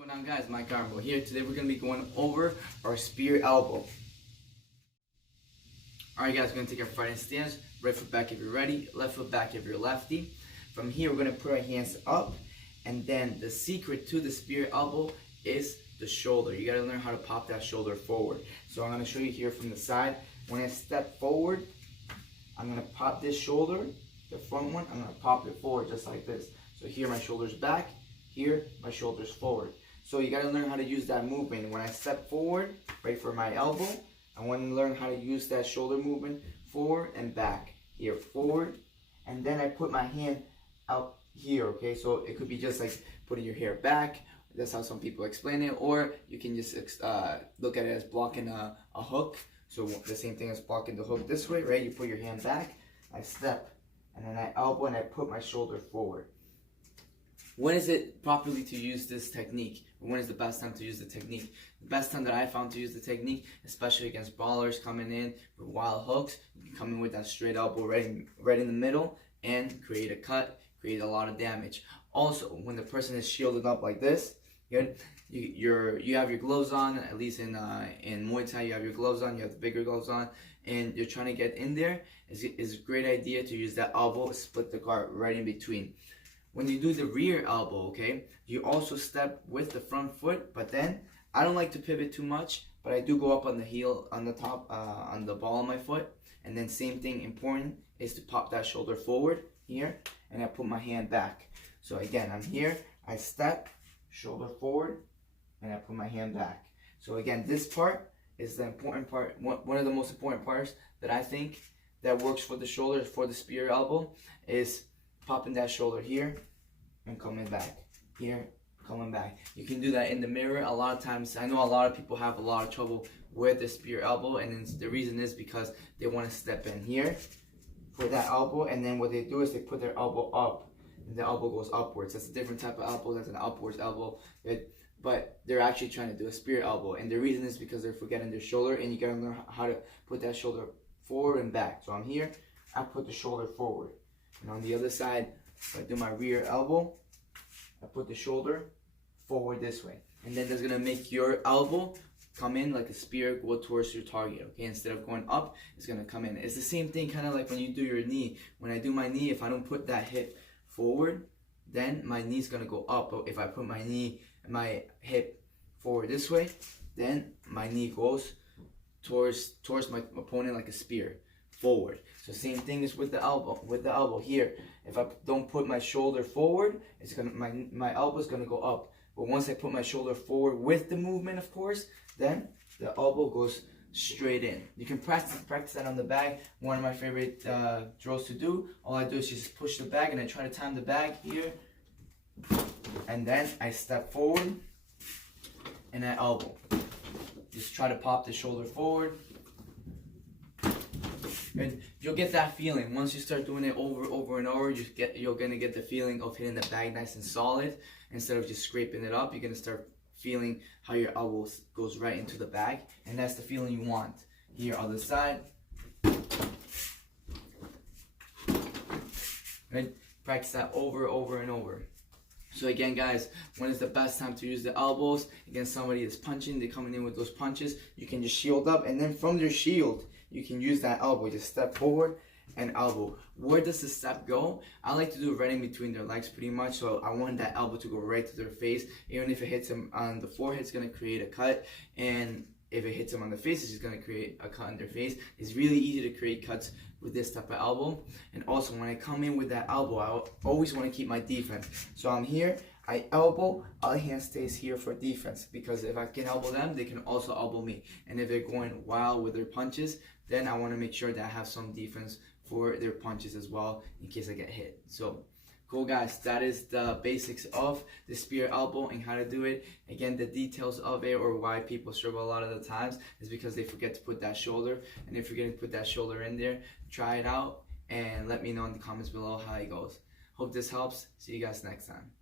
What's going on, guys? Mike Garbo here. Today we're going to be going over our spear elbow. Alright guys, we're going to take our front stance, right foot back if you're ready, left foot back if you're lefty. From here we're going to put our hands up, and then the secret to the spear elbow is the shoulder. You got to learn how to pop that shoulder forward. So I'm going to show you here from the side. When I step forward, I'm going to pop this shoulder, the front one, I'm going to pop it forward just like this. So here my shoulder's back, here my shoulder's forward. So you got to learn how to use that movement. When I step forward, right for my elbow, I want to learn how to use that shoulder movement forward and back. Here, forward, and then I put my hand out here, okay? So it could be just like putting your hair back. That's how some people explain it. Or you can just look at it as blocking a hook. So the same thing as blocking the hook this way, right? You put your hand back, I step, and then I elbow and I put my shoulder forward. When is it properly to use this technique? When is the best time to use the technique? The best time that I found to use the technique, especially against brawlers coming in with wild hooks, you can come in with that straight elbow right in the middle and create a cut, create a lot of damage. Also, when the person is shielded up like this, you have your gloves on. At least in Muay Thai, you have your gloves on. You have the bigger gloves on, and you're trying to get in there. It's a great idea to use that elbow, split the guard right in between. When you do the rear elbow, okay, you also step with the front foot, but then I don't like to pivot too much, but I do go up on the heel, on the top, on the ball of my foot. And then same thing, important is to pop that shoulder forward here, and I put my hand back. So again, I'm here, I step, shoulder forward, and I put my hand back. So again, this part is the important part, one of the most important parts that I think that works for the shoulder, for the spear elbow, is popping that shoulder here and coming back, here, coming back. You can do that in the mirror. A lot of times, I know a lot of people have a lot of trouble with the spear elbow, and the reason is because they want to step in here for that elbow, and then what they do is they put their elbow up, and the elbow goes upwards. That's a different type of elbow. That's an upwards elbow. But they're actually trying to do a spear elbow, and the reason is because they're forgetting their shoulder, and you gotta learn how to put that shoulder forward and back. So I'm here, I put the shoulder forward. And on the other side, if I do my rear elbow, I put the shoulder forward this way. And then that's going to make your elbow come in like a spear, go towards your target, okay? Instead of going up, it's going to come in. It's the same thing kind of like when you do your knee. When I do my knee, if I don't put that hip forward, then my knee's going to go up. But if I put my hip forward this way, then my knee goes towards my opponent like a spear. Forward. So same thing is with the elbow. With the elbow here, if I don't put my shoulder forward, it's gonna my elbow is gonna go up. But once I put my shoulder forward with the movement, of course, then the elbow goes straight in. You can practice that on the bag. One of my favorite drills to do. All I do is just push the bag and I try to time the bag here, and then I step forward and I elbow. Just try to pop the shoulder forward. And you'll get that feeling once you start doing it over and over. You're gonna get the feeling of hitting the bag nice and solid instead of just scraping it up. You're gonna start feeling how your elbow goes right into the bag, and that's the feeling you want. Here, other side. Right? Practice that over and over. So again, guys, when is the best time to use the elbows against somebody that's punching? They're coming in with those punches. You can just shield up, and then from their shield, you can use that elbow. Just step forward and elbow. Where does the step go? I like to do it right in between their legs pretty much. So I want that elbow to go right to their face. Even if it hits them on the forehead, it's going to create a cut. And if it hits them on the face, it's just going to create a cut on their face. It's really easy to create cuts with this type of elbow. And also, when I come in with that elbow, I always want to keep my defense. So I'm here, I elbow, other hand stays here for defense. Because if I can elbow them, they can also elbow me. And if they're going wild with their punches, then I want to make sure that I have some defense for their punches as well in case I get hit. So, cool guys, that is the basics of the spear elbow and how to do it. Again, the details of it, or why people struggle a lot of the times, is because they forget to put that shoulder. And if you're going to put that shoulder in there, try it out and let me know in the comments below how it goes. Hope this helps. See you guys next time.